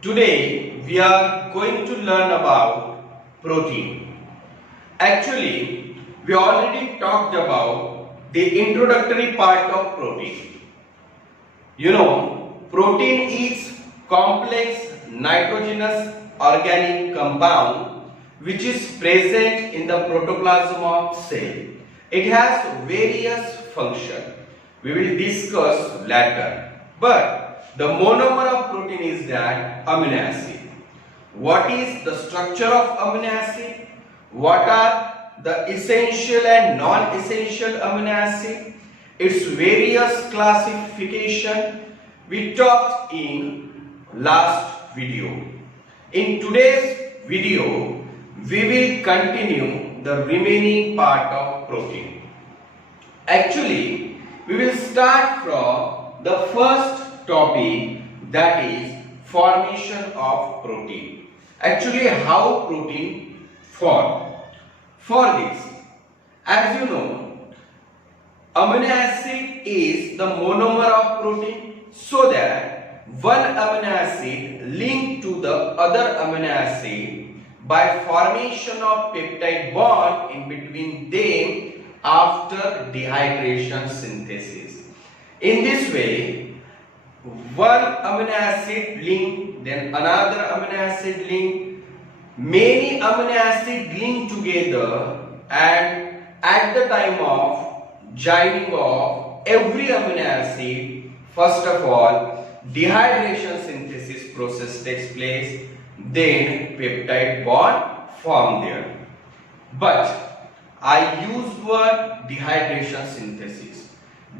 Today we are going to learn about protein. Actually, we already talked about the introductory part of protein. Protein is complex nitrogenous organic compound which is present in the protoplasm of cell. It has various functions. We will discuss later. But the monomer of protein is that amino acid. What is the structure of amino acid? What are the essential and non-essential amino acid? Its various classification we talked in last video. In today's video, we will continue the remaining part of protein. Actually, we will start from the first topic, that is formation of protein. Actually, how protein form. For this, as you know, amino acid is the monomer of protein, so that one amino acid linked to the other amino acid by formation of peptide bond in between them after dehydration synthesis. In this way, one amino acid link, then another amino acid link, many amino acid link together, and at the time of joining of every amino acid, first of all, dehydration synthesis process takes place, then peptide bond form there. But I use word dehydration synthesis.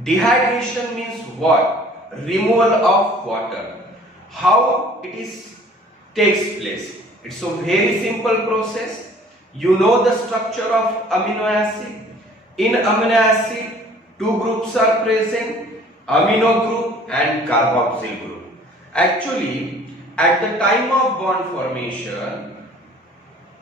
Dehydration means what? Removal of water. How it is takes place? It's a very simple process. You know the structure of amino acid. In amino acid, two groups are present, amino group and carboxyl group. Actually, at the time of bond formation,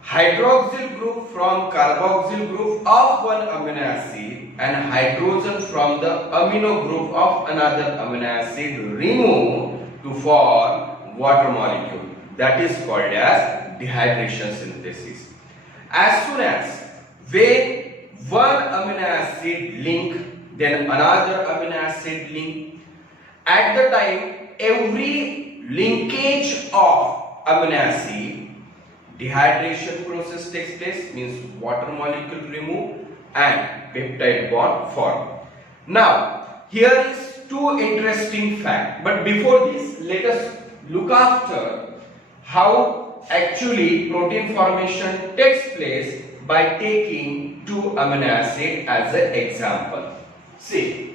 hydroxyl group from carboxyl group of one amino acid and hydrogen from the amino group of another amino acid remove to form water molecule. That is called as dehydration synthesis. As soon as when one amino acid link, then another amino acid link, at the time every linkage of amino acid, dehydration process takes place, means water molecule remove and peptide bond form. Now, here is two interesting facts. But before this, let us look after how actually protein formation takes place by taking two amino acid as an example. See,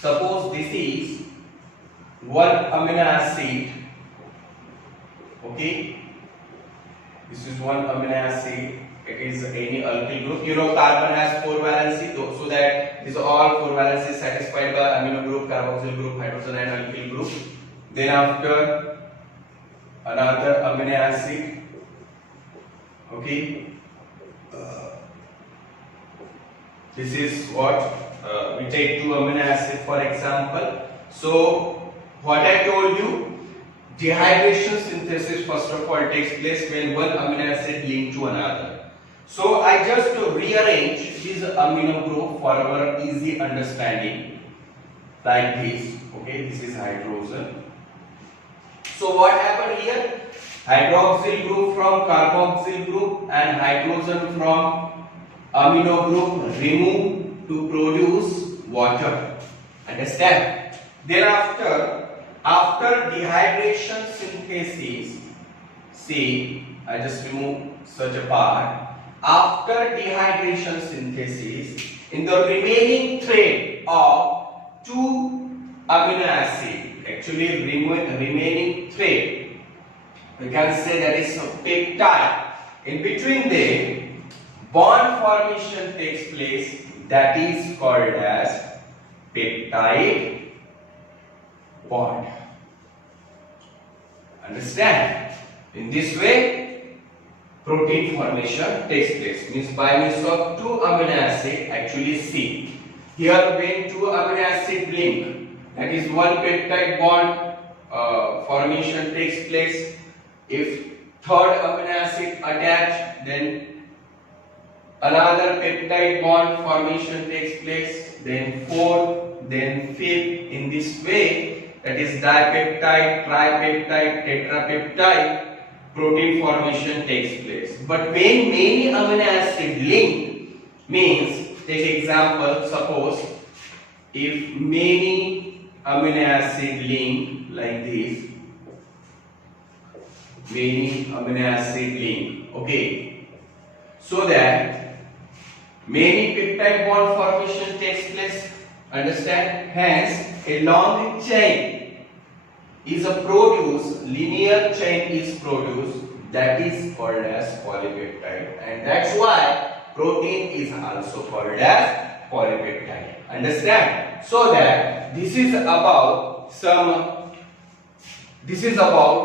suppose this is one amino acid, okay? This is one amino acid. It is any alkyl group. You know carbon has 4 valency, so that these are all 4 valencies satisfied by amino group, carboxyl group, hydrogen and alkyl group. Then after another amino acid, okay. This is what we take two amino acid for example. So what I told you, dehydration synthesis first of all takes place when one amino acid linked to another. So I just rearrange this amino group for our easy understanding like this. Okay, this is hydrogen. So what happened here? Hydroxyl group from carboxyl group and hydrogen from amino group remove to produce water. Understand? Thereafter, after dehydration synthesis, see, I just remove such a part. After dehydration synthesis, in the remaining thread of two amino acid, actually remaining thread, we can say that is a peptide. In between them, bond formation takes place, that is called as peptide bond. Understand? In this way, protein formation takes place. Means by means of two amino acid, actually see. Here when two amino acid link, that is one peptide bond formation takes place. If third amino acid attached, then another peptide bond formation takes place, then fourth, then fifth. In this way, that is dipeptide, tripeptide, tetrapeptide, protein formation takes place. But when many amino acid link, means take example, suppose if many amino acid link like this, many amino acid link, okay, so that many peptide bond formation takes place, understand? Hence a long chain is produced, linear chain is produced, that is called as polypeptide, and that's why protein is also called as polypeptide, understand? So that this is about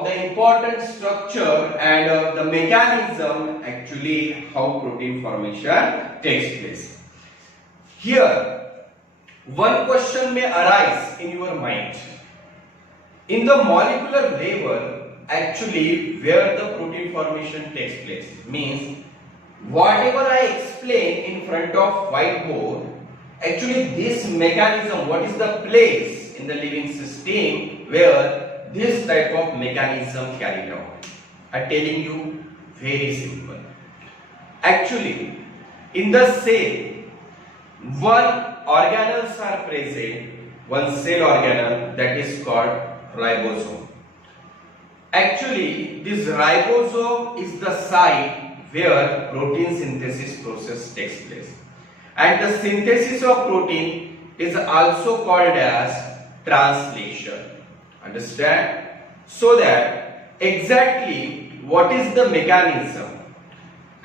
the important structure and the mechanism actually how protein formation takes place. Here one question may arise in your mind. In the molecular level, actually where the protein formation takes place, means whatever I explain in front of whiteboard, actually this mechanism, what is the place in the living system where this type of mechanism carried out? I'm telling you, very simple. Actually, in the cell, one organelles are present, one cell organelle, that is called ribosome. Actually, this ribosome is the site where protein synthesis process takes place, and the synthesis of protein is also called as translation, understand? So that exactly what is the mechanism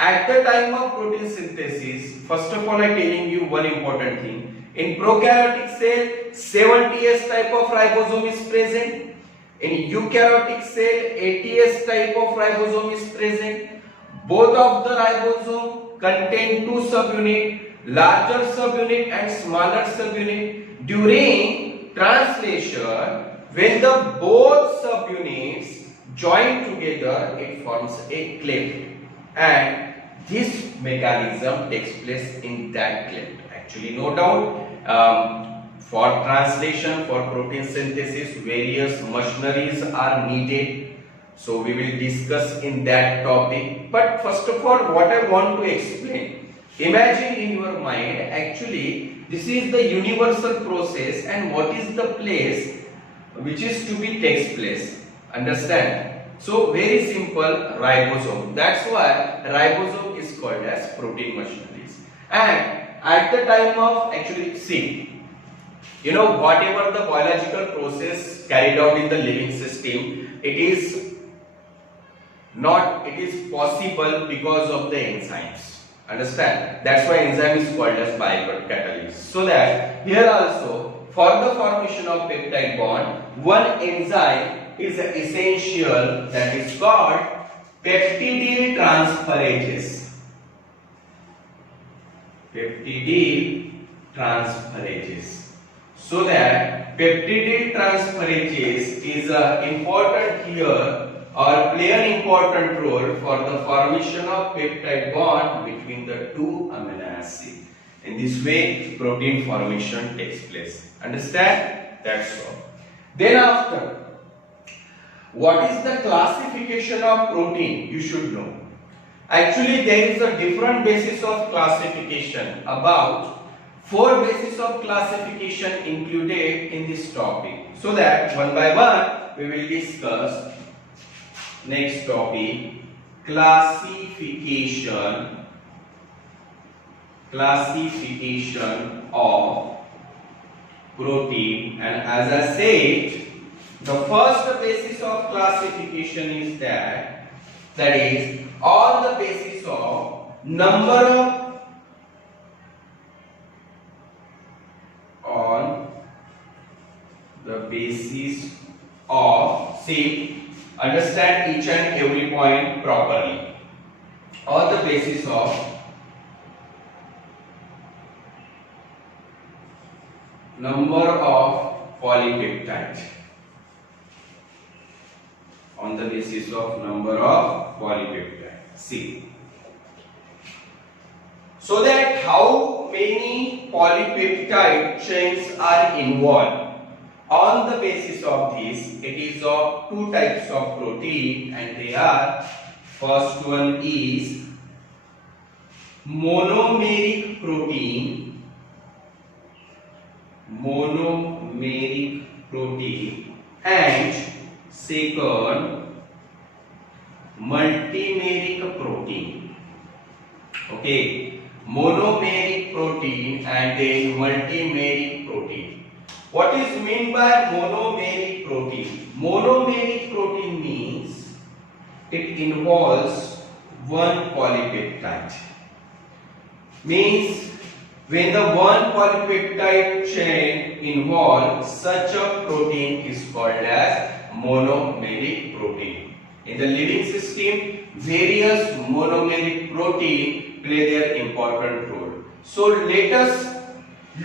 at the time of protein synthesis? First of all, I am telling you one important thing. In prokaryotic cell, 70S type of ribosome is present. In eukaryotic cell, 80S type of ribosome is present. Both of the ribosome contain two subunits, larger subunit and smaller subunit. During translation, when the both subunits join together, it forms a cleft, and this mechanism takes place in that cleft. Actually, no doubt, for translation, for protein synthesis, various machineries are needed. So we will discuss in that topic. But first of all, what I want to explain, imagine in your mind, actually this is the universal process, and what is the place which is to be takes place, understand? So very simple, ribosome. That's why ribosome is called as protein machineries. And at the time of, actually, see, you know, whatever the biological process carried out in the living system, it is possible because of the enzymes, understand? That's why enzyme is called as biocatalyst. So that here also, for the formation of peptide bond, one enzyme is essential, that is called peptidyl transferases. Peptidyl transferases. So that peptidyl transferases is important here, or play an important role for the formation of peptide bond between the two amino acids. In this way, protein formation takes place. Understand? That's all. Then after, what is the classification of protein? You should know. Actually, there is a different basis of classification, about 4 bases of classification included in this topic. So that one by one we will discuss. Next topic, classification of protein. And as I said, the first basis of classification is that is on the basis of number of see, understand each and every point properly, on the basis of number of polypeptides. on the basis of number of polypeptide. See. So that how many polypeptide chains are involved. On the basis of this, it is of two types of protein, and they are, first one is monomeric protein, and second multimeric protein. Okay, monomeric protein and then multimeric protein. What is meant by monomeric protein? Monomeric protein means it involves one polypeptide. Means when the one polypeptide chain involves such a protein is called as monomeric protein. In the living system, various monomeric protein play their important role. So let us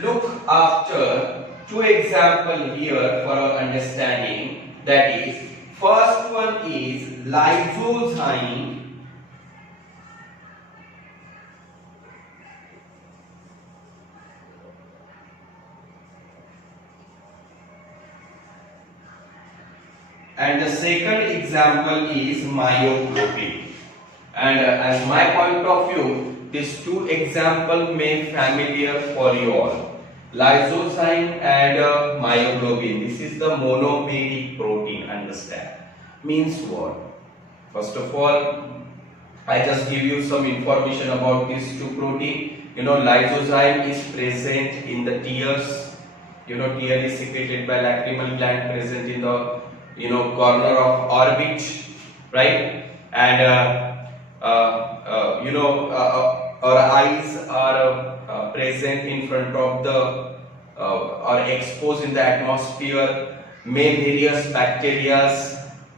look after two examples here for our understanding. That is, first one is lysozyme. And the second example is myoglobin. And as my point of view, these two examples may familiar for you all. Lysozyme and myoglobin. This is the monomeric protein. Understand? Means what? First of all, I just give you some information about these two protein. Lysozyme is present in the tears. Tear is secreted by lacrimal gland, present in the corner of orbit, right? And our eyes are present in front of the or exposed in the atmosphere. May various bacteria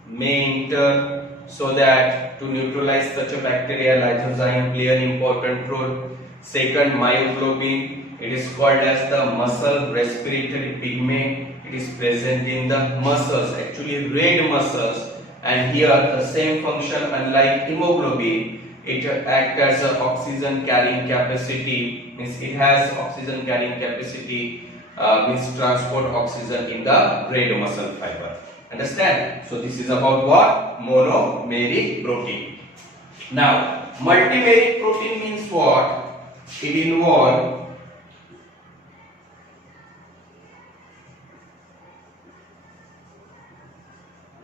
may enter, so that to neutralize such a bacteria, lysozyme play an important role. Second, myoglobin, it is called as the muscle respiratory pigment. It is present in the muscles, actually red muscles, and here the same function, unlike hemoglobin, it acts as an oxygen carrying capacity, means it has oxygen carrying capacity, means transport oxygen in the red muscle fiber. Understand? So this is about what? Monomeric protein. Now, multimeric protein means what? It involves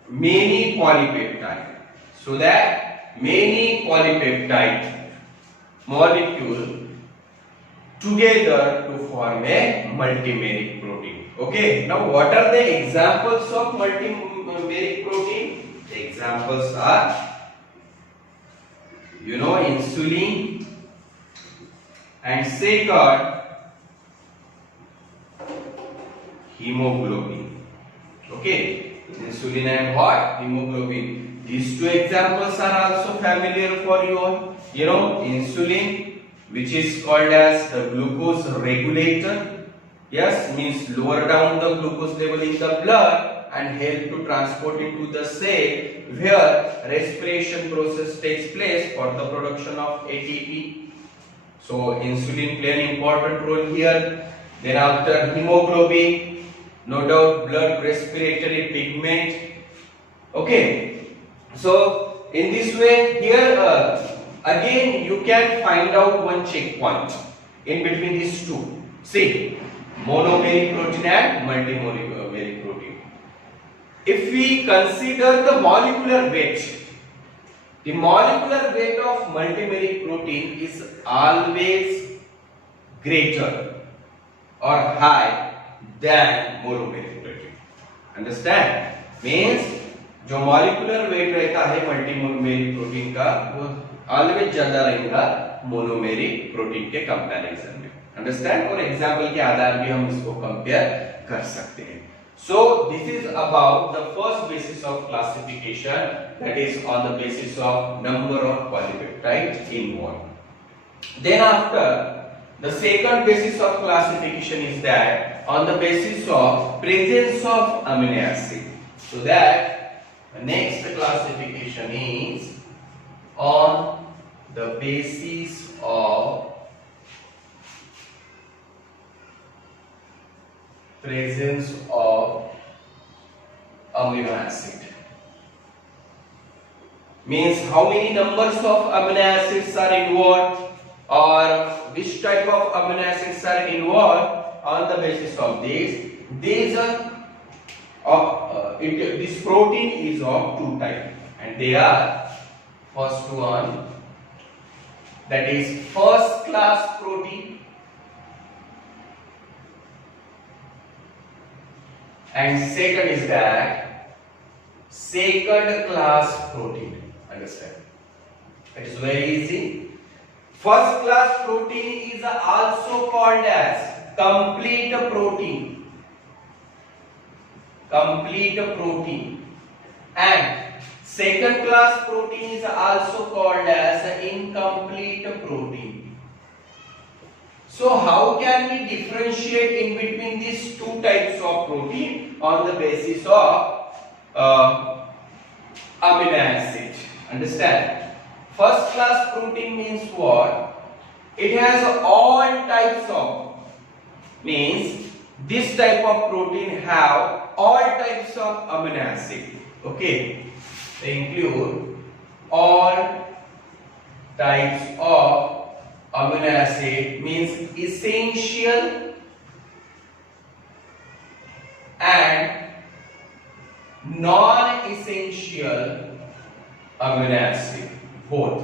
many polypeptide. So that many polypeptide molecule together to form a multimeric protein. Okay. Now, what are the examples of multimeric protein? The examples are, insulin, and second, hemoglobin. Okay, insulin and what? Hemoglobin. These two examples are also familiar for you all. Insulin, which is called as the glucose regulator. Yes, means lower down the glucose level in the blood and help to transport into the cell where respiration process takes place for the production of ATP. So insulin play an important role here. Then after hemoglobin, no doubt blood respiratory pigment. Okay. So in this way here again you can find out one checkpoint in between these two. See, monomeric protein and multimeric protein. If we consider the molecular weight, the molecular weight of multimeric protein is always greater or high than monomeric protein. Understand? Means जो molecular weight रहता है मल्टीमोमेरिक protein का वो always ज्यादा रहेगा monomeric protein के comparison में. Understand? और एग्जांपल के आधार भी हम इसको कंपेयर कर सकते हैं. So this is about the first basis of classification, that is on the basis of number of polypeptides involved. Then after, the second basis of classification is that on the basis of presence of amino acid. So that Next classification is on the basis of presence of amino acid. Means how many numbers of amino acids are involved, or which type of amino acids are involved. On the basis of this this protein is of two types, and they are, first one, that is first class protein, and second is that second class protein. Understand? It is very easy. First class protein is also called as complete protein. Complete protein. And second class protein is also called as incomplete protein. So how can we differentiate in between these two types of protein on the basis of amino acid? Understand? First class protein means what? It has all types of, means this type of protein have all types of amino acid. Okay, they include all types of amino acid, means essential and non-essential amino acid, both.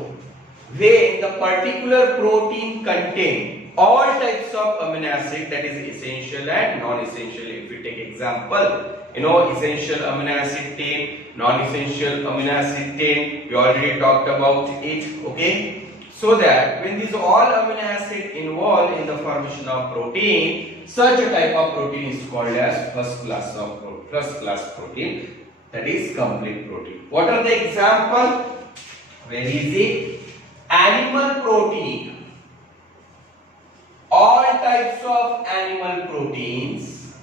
Where the particular protein contain all types of amino acid, that is essential and non-essential. If we take example, essential amino acid 10, non-essential amino acid 10, we already talked about it. Okay, so that when these all amino acid involved in the formation of protein, such a type of protein is called as first class protein, that is complete protein. What are the example? Very easy. Animal protein. All types of animal proteins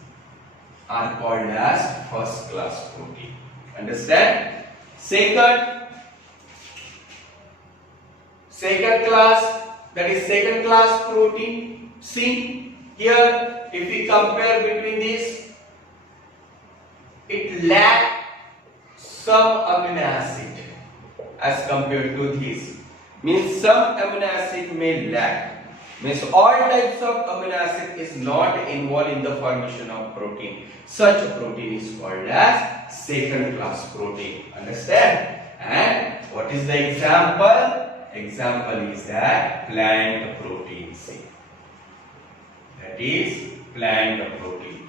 are called as first class protein. Understand? Second class, that is second class protein. See here, if we compare between this, it lacks some amino acid as compared to this. Means some amino acid may lack. Means all types of amino acid is not involved in the formation of protein. Such a protein is called as second class protein. Understand? And what is the example? Example is that plant protein. See, that is plant protein.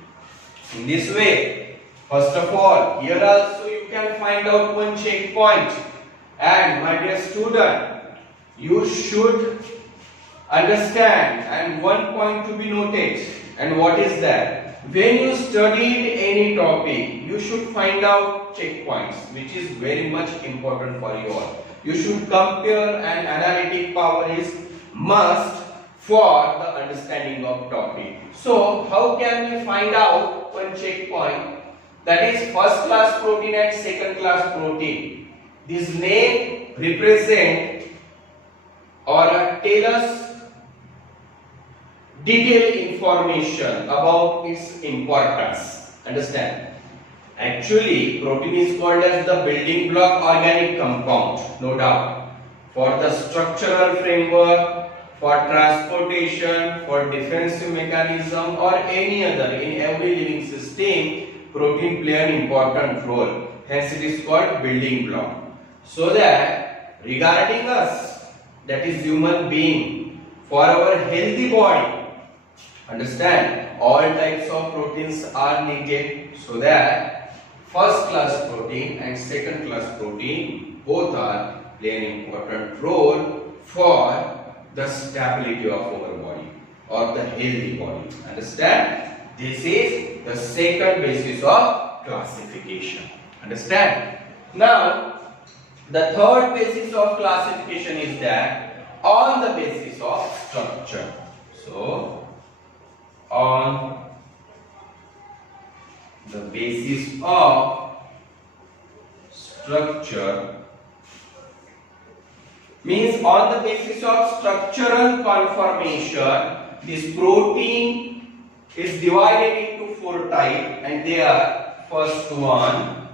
In this way, first of all, here also you can find out one checkpoint. And my dear student, you should understand, and one point to be noted. And what is that? When you studied any topic, you should find out checkpoints, which is very much important for you all. You should compare, and analytic power is must for the understanding of topic. So how can we find out one checkpoint? That is first class protein and second class protein. This name represent or tell us detailed information about its importance. Understand? Actually, protein is called as the building block organic compound, no doubt, for the structural framework, for transportation, for defensive mechanism, or any other. In every living system, protein play an important role. Hence, it is called building block. So that regarding us, that is human being, for our healthy body, understand, all types of proteins are needed, so that first class protein and second class protein both are play an important role for the stability of our body or the healthy body. Understand? This is the second basis of classification. Understand? Now, the third basis of classification is that on the basis of structure. So, on the basis of structure means on the basis of structural conformation, this protein is divided into four types, and they are: first one,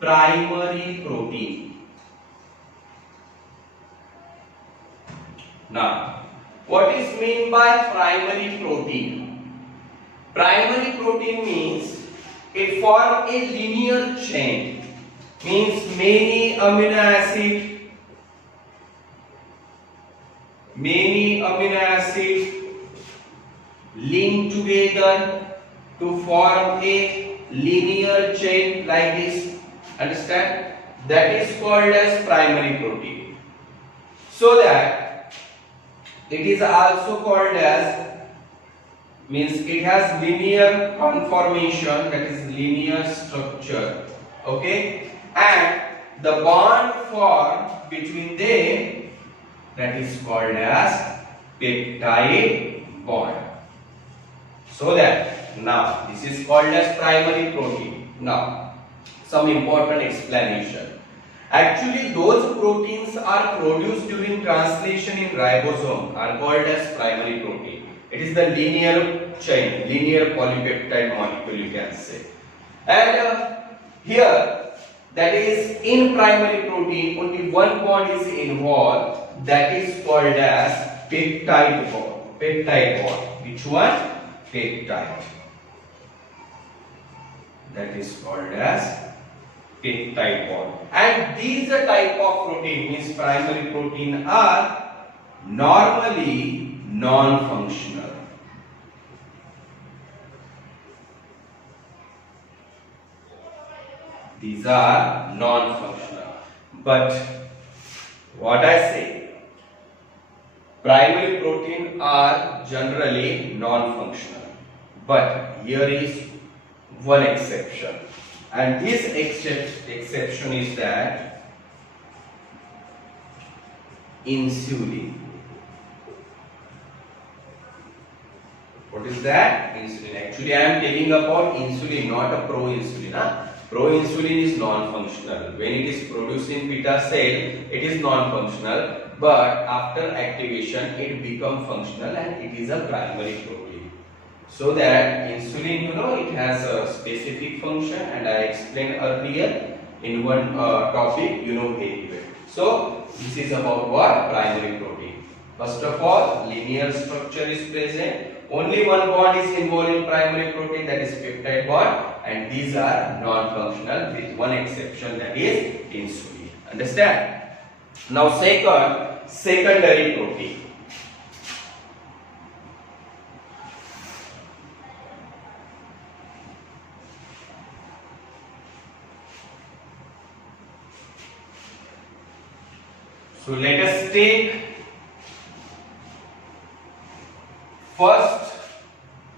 primary protein. Now, what is meant by primary protein? Primary protein means it forms a linear chain, means many amino acid link together to form a linear chain like this. Understand? That is called as primary protein. So that it is also called as, means it has linear conformation, that is linear structure. Okay, and the bond formed between them, that is called as peptide bond. So that now this is called as primary protein. Now some important explanation. Actually, those proteins are produced during translation in ribosome are called as primary protein. It is the linear chain, linear polypeptide molecule, you can say. And here, that is in primary protein, only one bond is involved, that is called as peptide bond. Peptide bond. Which one? Peptide. That is called as peptide bond. And these type of protein, means primary protein, are normally non-functional. These are non-functional. But what I say, primary protein are generally non-functional. But here is one exception. And this exception is that insulin. What is that? Insulin. Actually, I am telling about insulin, not a pro-insulin. Pro-insulin is non-functional. When it is produced in beta cell, it is non-functional. But after activation, it becomes functional and it is a primary protein. So that insulin, it has a specific function, and I explained earlier in one topic, very well. So this is about what? Primary protein. First of all, linear structure is present. Only one bond is involved in primary protein, that is peptide bond, and these are non-functional with one exception, that is insulin. Understand? Now secondary protein. So let us take first,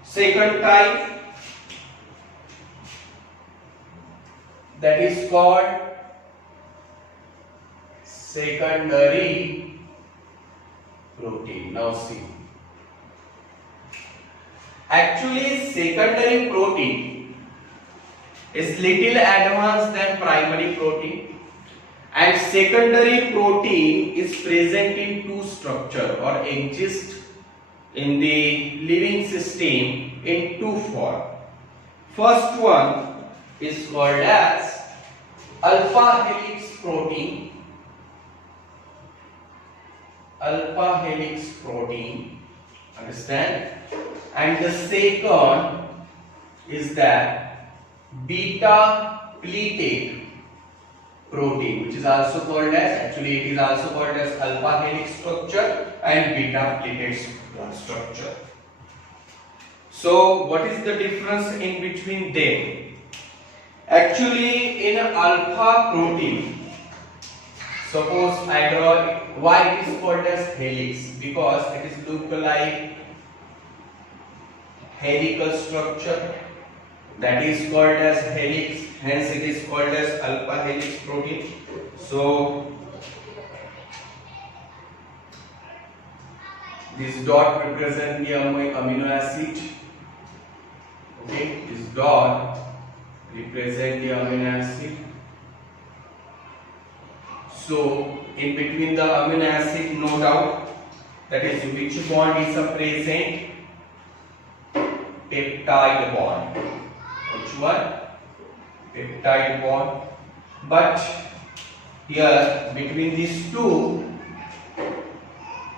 second type, that is called secondary protein. Now see, actually secondary protein is little advanced than primary protein. And secondary protein is present in two structures or exist in the living system in two forms. First one is called as alpha helix protein. Alpha helix protein. Understand? And the second is that beta pleated protein, which is also called as, actually it is also called as alpha helix structure and beta pleated structure. So what is the difference in between them? Actually in alpha protein, suppose I draw, why it is called as helix? Because it is look like helical structure, that is called as helix, hence it is called as alpha helix protein. So this dot represents the amino acid. Okay, this dot represents the amino acid So in between the amino acid, no doubt, that is which bond is present? Peptide bond. Which one? Peptide bond. But here between these two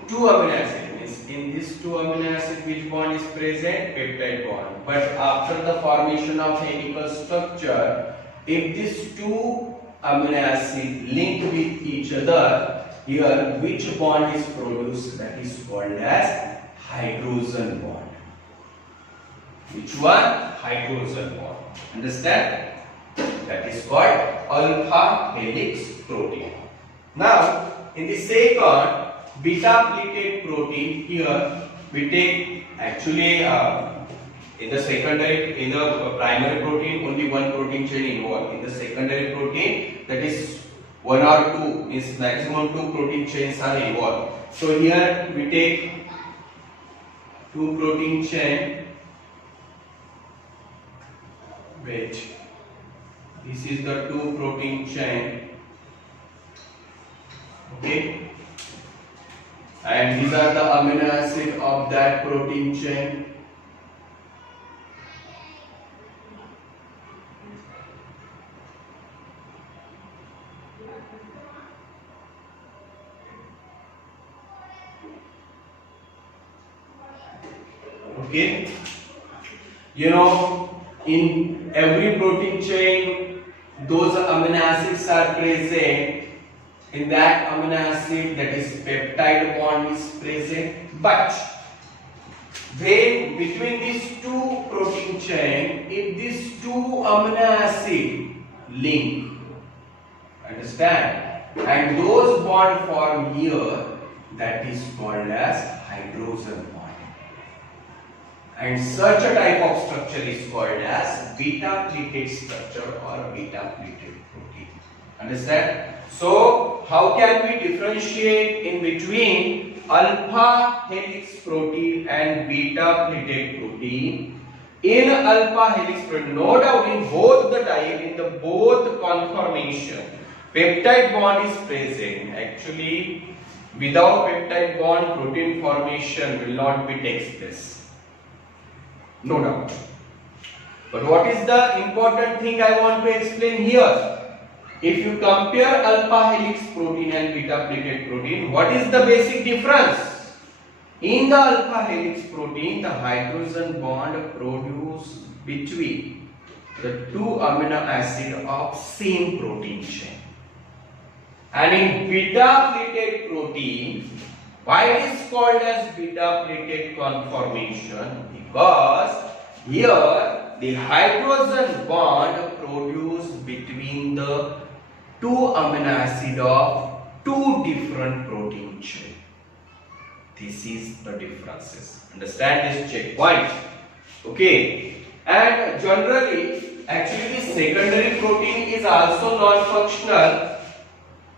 amino acids, in these two amino acids, which bond is present? Peptide bond. But after the formation of helical structure, if these two amino acids link with each other, here which bond is produced? That is called as hydrogen bond. Which one? Hydrogen bond. Understand? That is called alpha helix protein. Now, in the second beta pleated protein, here we take actually in the primary protein only one protein chain involved. In the secondary protein, that is one or two, is maximum two protein chains are involved. So here we take two protein chain, which this is the two protein chain, okay, and these are the amino acid of that protein chain. Okay, you know, in every protein chain those amino acids are present. In that amino acid, that is peptide bond is present, but when between these two protein chain, if these two amino acid link, understand, and those bond form here, that is called as hydrogen bond. And such a type of structure is called as beta pleated structure or beta pleated protein. Understand? So, how can we differentiate in between alpha helix protein and beta pleated protein? In alpha helix protein, no doubt in both the type, in the both conformation, peptide bond is present. Actually, without peptide bond, protein formation will not be takes place. No doubt. But what is the important thing I want to explain here? If you compare alpha helix protein and beta pleated protein, what is the basic difference? In the alpha helix protein, the hydrogen bond produced between the two amino acid of same protein chain. And in beta pleated protein, why it is called as beta pleated conformation? Because here the hydrogen bond produced between the two amino acid of two different protein chain. This is the differences. Understand this checkpoint? Okay. And generally, actually the secondary protein is also non-functional.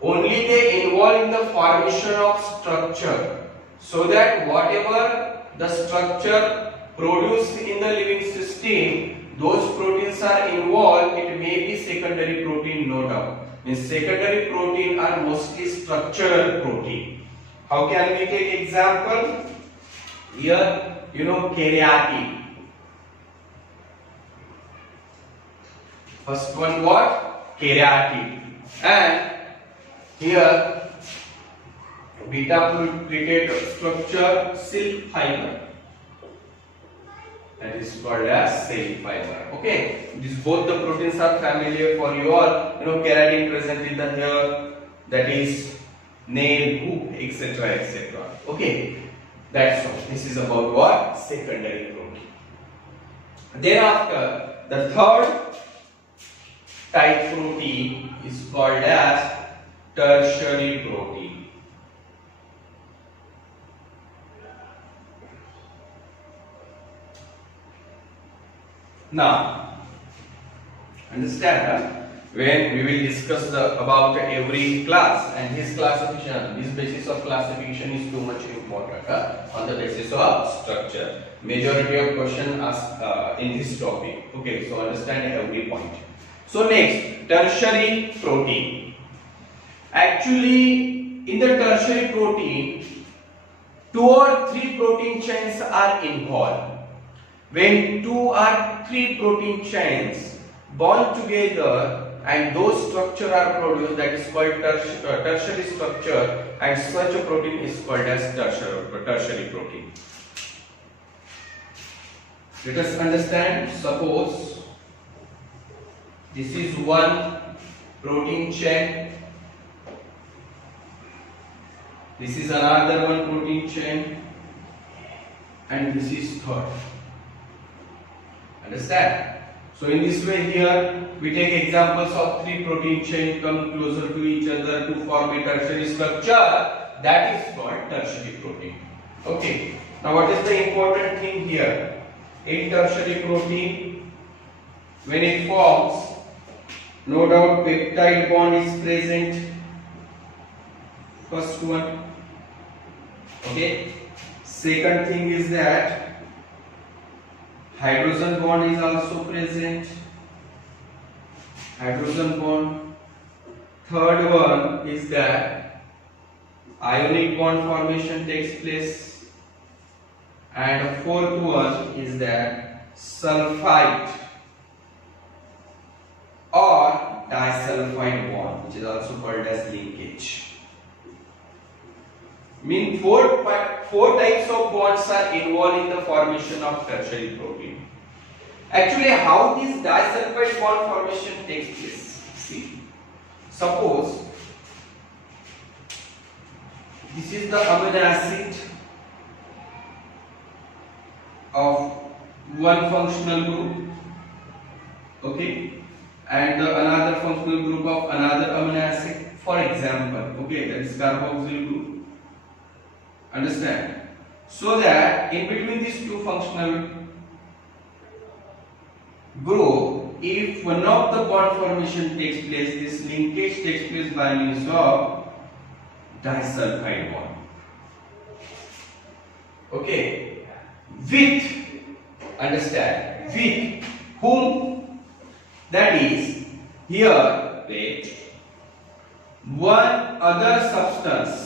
Only they involve in the formation of structure. So that whatever the structure produced in the living system, those proteins are involved. It may be secondary protein, no doubt. Means secondary protein are mostly structural protein. How can we take example? Here, you know, keratin. First one what? Keratin. And here, beta pleated structure, silk fiber. That is called as silk fiber. Okay, these both the proteins are familiar for you all. You know, keratin present in the hair, that is nail, hoop, etc., etc. Okay, that's all. This is about what? Secondary protein. Thereafter, the third type protein is called as tertiary protein. Now, understand when we will discuss about every class and his classification, this basis of classification is too much important on the basis of structure. Majority of question asked in this topic. Okay, so understand every point. So next, tertiary protein. Actually, in the tertiary protein, 2 or 3 protein chains are involved. When 2 or 3 protein chains bond together and those structure are produced, that is called tertiary structure, and such a protein is called as tertiary protein. Let us understand. Suppose this is one protein chain, this is another one protein chain, and this is third. Understand? So in this way, here we take examples of 3 protein chain come closer to each other to form a tertiary structure, that is called tertiary protein. Okay. Now what is the important thing here? In tertiary protein, when it forms, no doubt peptide bond is present. First one. Okay. Second thing is that hydrogen bond is also present. Hydrogen bond. Third one is that ionic bond formation takes place. And fourth one is that sulfide or disulfide bond, which is also called as linkage. Mean four types of bonds are involved in the formation of tertiary protein. Actually, how this disulfide bond formation takes place? See, suppose this is the amino acid of one functional group, okay, and another functional group of another amino acid, for example, okay, that is carboxyl group. Understand? So that in between these two functional group, if one of the bond formation takes place, this linkage takes place by means of disulfide bond. Okay, with, understand, with whom, that is here, wait, one other substance.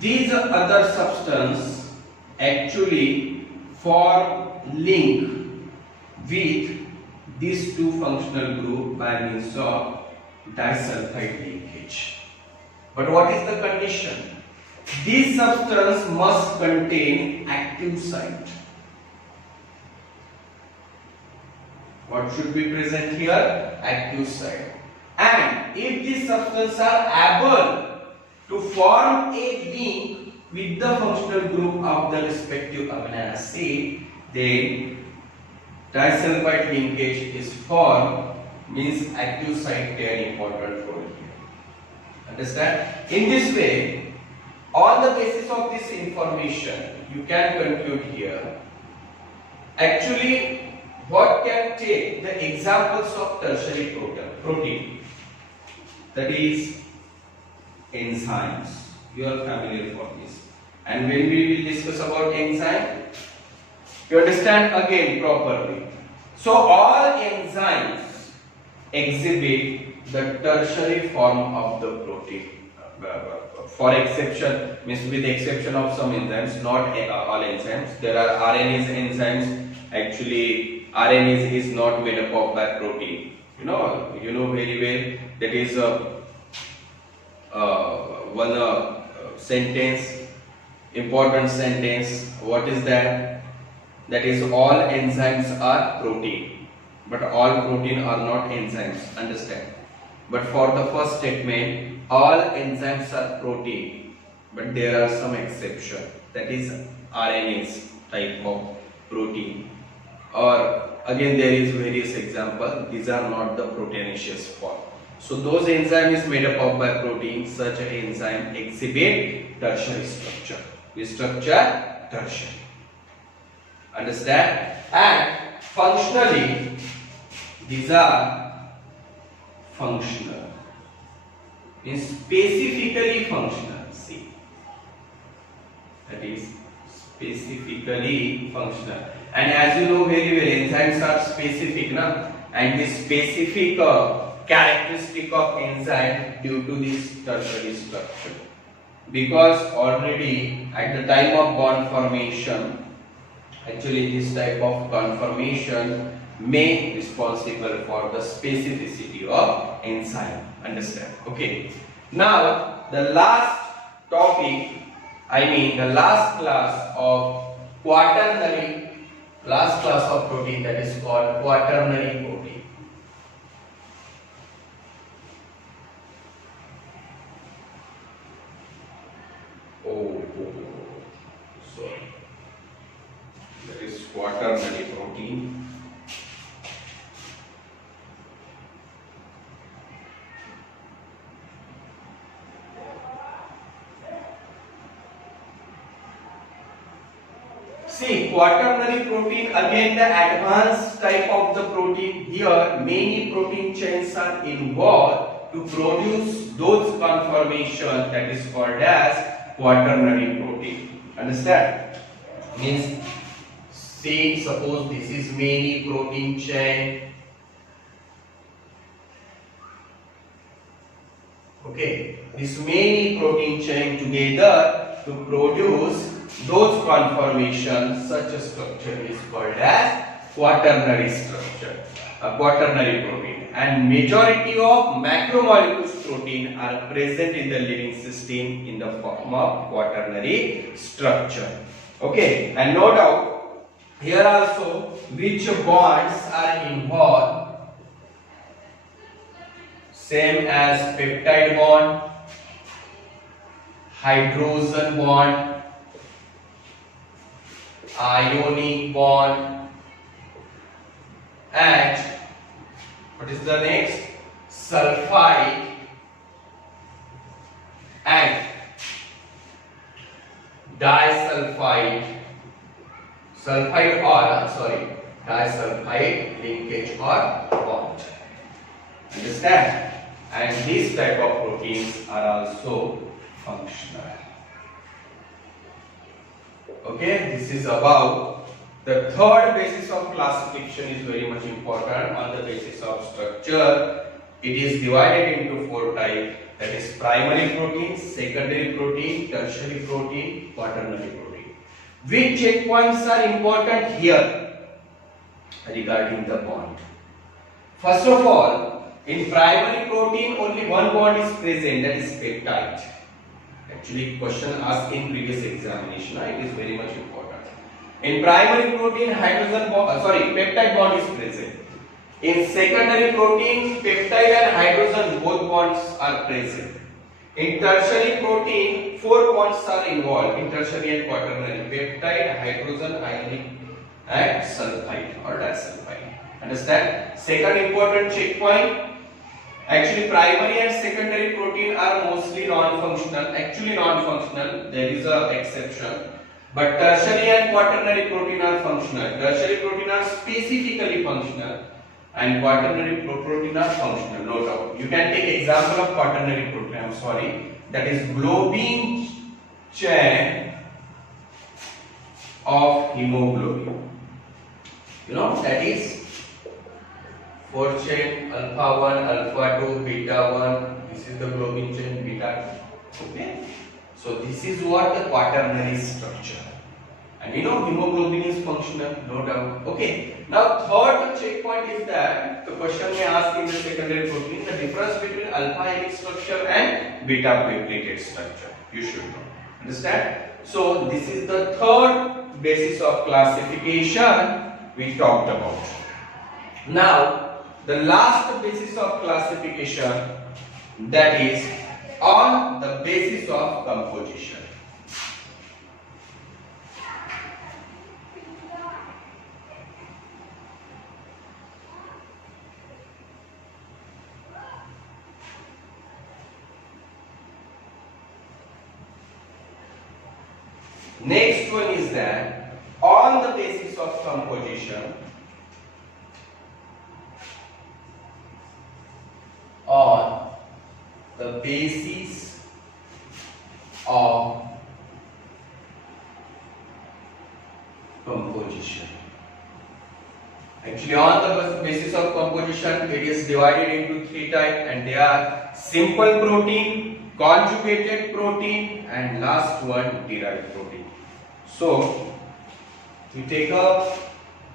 These other substance actually form link with these two functional group by means of disulfide linkage. But what is the condition? This substance must contain active site. What should be present here? Active site. And if these substances are able to form a link with the functional group of the respective amino acid, then disulfide linkage is formed, means active site play an important role here. Understand? In this way, on the basis of this information, you can conclude here. Actually, what can take the examples of tertiary protein? That is enzymes. You are familiar for this. And when we will discuss about enzyme, you understand again properly. So all enzymes exhibit the tertiary form of the protein. For exception, means with the exception of some enzymes, not all enzymes. There are RNase enzymes. Actually, RNase is not made up of by protein. You know very well. That is one sentence, important sentence. What is that? That is, all enzymes are protein, but all protein are not enzymes. Understand? But for the first statement, all enzymes are protein, but there are some exception. That is RNase type of protein. Or again, there is various example. These are not the proteinaceous form. So those enzyme is made up of by protein. Such an enzyme exhibit tertiary structure. We structure tertiary. Understand? And functionally, these are functional. Means specifically functional. See, that is specifically functional. And as you know very well, enzymes are specific, na? And this specific characteristic of enzyme due to this tertiary structure. Because already at the time of bond formation, actually this type of conformation may responsible for the specificity of enzyme. Understand? Okay. Now the last topic, the last class of quaternary, last class of protein, that is called quaternary protein. Sorry. That is quaternary protein. See, quaternary protein, again the advanced type of the protein. Here many protein chains are involved to produce those conformation that is called as quaternary protein. Understand? Means, say suppose this is many protein chain. Okay, this many protein chain together to produce those conformations, such a structure is called as quaternary structure, a quaternary protein. And majority of macromolecules protein are present in the living system in the form of quaternary structure. Okay, and no doubt here also which bonds are involved, same as peptide bond, hydrogen bond, ionic bond, and what is the next? Sulfide and disulfide, disulfide linkage or bond. Understand? And these type of proteins are also functional. Okay, this is about the third basis of classification is very much important on the basis of structure. It is divided into four types, that is primary protein, secondary protein, tertiary protein, quaternary protein. Which checkpoints are important here regarding the bond? First of all, in primary protein only one bond is present, that is peptide. Actually, question asked in previous examination, it is very much important. In primary protein, peptide bond is present. In secondary protein, peptide and hydrogen both bonds are present. In tertiary protein, four bonds are involved in tertiary and quaternary: peptide, hydrogen, ionic, and sulfide or disulfide. Understand? Second important checkpoint. Actually, primary and secondary protein are mostly non-functional. Actually, non-functional. There is a exception. But tertiary and quaternary protein are functional. Tertiary protein are specifically functional, and quaternary protein are functional. No doubt. You can take example of quaternary protein. That is globin chain of hemoglobin. You know that is 4 chain, alpha 1, alpha 2, beta 1. This is the globin chain, beta 2. Okay. So this is what the quaternary structure. And you know hemoglobin is functional, no doubt. Okay. Now third checkpoint is that the question may ask in the secondary protein the difference between alpha helix structure and beta platelet structure. You should know. Understand? So this is the third basis of classification we talked about. Now the last basis of classification, that is on the basis of composition. Next one is that on the basis of composition, on the basis of composition. Actually beyond the basis of composition, it is divided into three types, and they are simple protein, conjugated protein, and last one derived protein. So we take up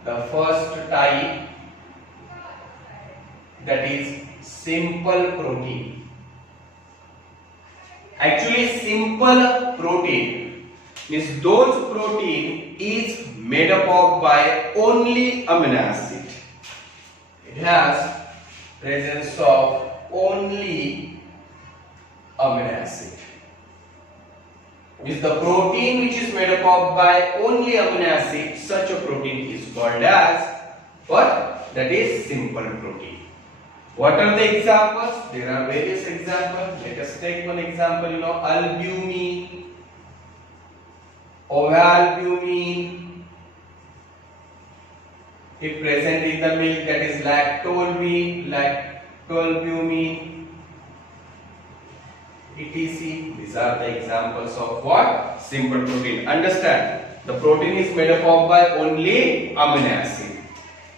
the first type, that is simple protein. Actually, simple protein means those protein is made up of by only amino acid. It has presence of only amino acid. Means the protein which is made up of by only amino acid, such a protein is called as what? That is simple protein. What are the examples? There are various examples. Let us take one example, albumin, ovalbumin. If present in the milk, that is lactobulmin, etc. These are the examples of what? Simple protein. Understand, the protein is made up of by only amino acid.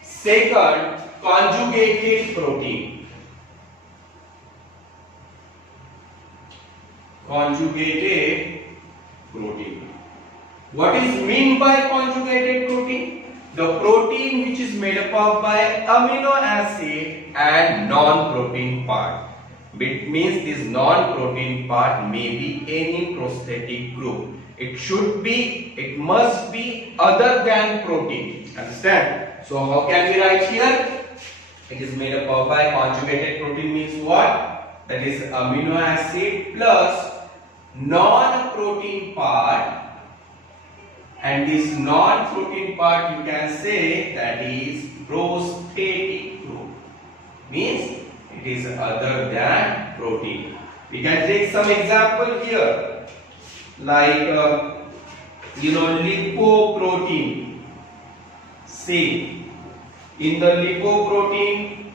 Second, conjugated protein. Conjugated protein. What is meant by conjugated protein? The protein which is made up of by amino acid and non-protein part. It means this non-protein part may be any prosthetic group. It must be other than protein. Understand? So how can we write here? It is made up of by conjugated protein means what? That is amino acid plus non-protein part, and this non-protein part you can say that is prosthetic group, means it is other than protein. We can take some example here, like lipoprotein. See, in the lipoprotein,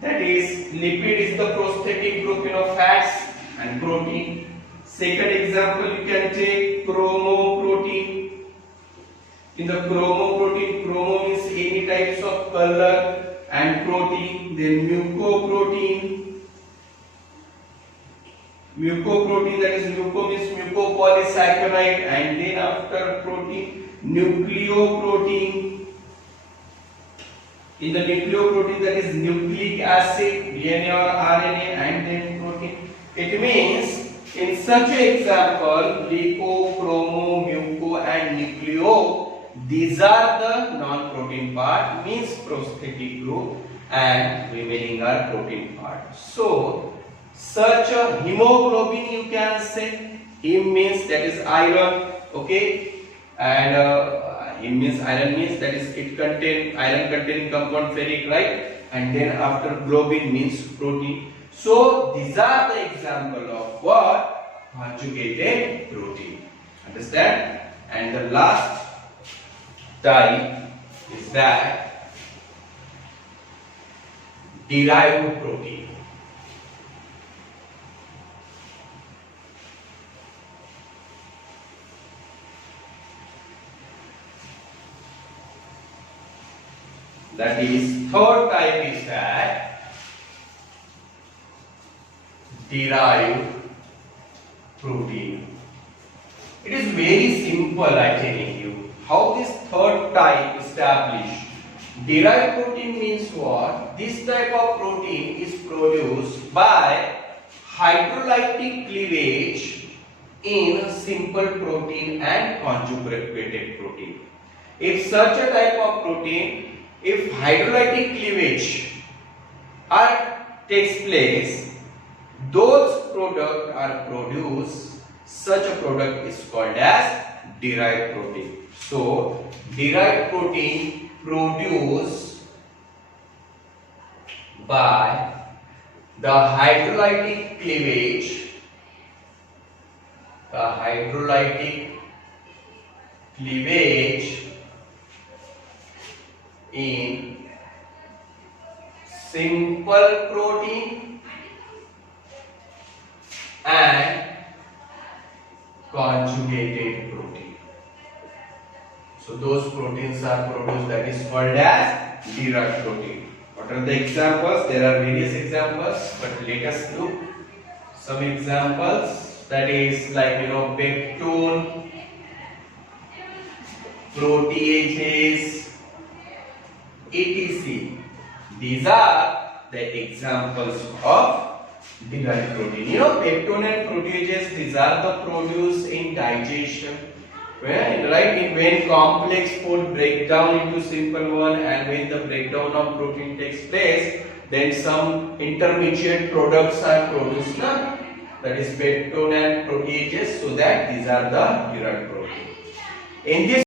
that is lipid is the prosthetic group, fats and protein. Second example you can take chromoprotein. In the chromoprotein, chromo means any types of color and protein. Then mucoprotein. Mucoprotein, that is muco means mucopolysaccharide, and then after protein, nucleoprotein. In the nucleoprotein, that is nucleic acid, DNA or RNA, and then protein. It means in such an example, lipo, chromo, muco and nucleo, these are the non-protein part, means prosthetic group, and remaining are protein part. So, such a hemoglobin you can say, Hem means that is iron, okay, and Hem means iron means that is it contain iron containing compound ferric, right? And then after globin means protein. So these are the example of what? Conjugated protein. Understand? And the last type is that derived protein. That is, third type is that derived protein. It is very simple, I telling you. How this third type established? Derived protein means what? This type of protein is produced by hydrolytic cleavage in simple protein and conjugated protein. If such a type of protein, if hydrolytic cleavage takes place, those products are produced. Such a product is called as derived protein. So, derived protein produced by the hydrolytic cleavage, in simple protein and conjugated protein. So those proteins are produced, that is called as derived protein. What are the examples? There are various examples, but let us look some examples. That is like peptone, proteases, etc. These are the examples of derived protein. Peptone and proteases, these are the produce in digestion. When complex food break down into simple one, and when the breakdown of protein takes place, then some intermediate products are produced. That is peptone and proteases, so that these are the derived protein. In this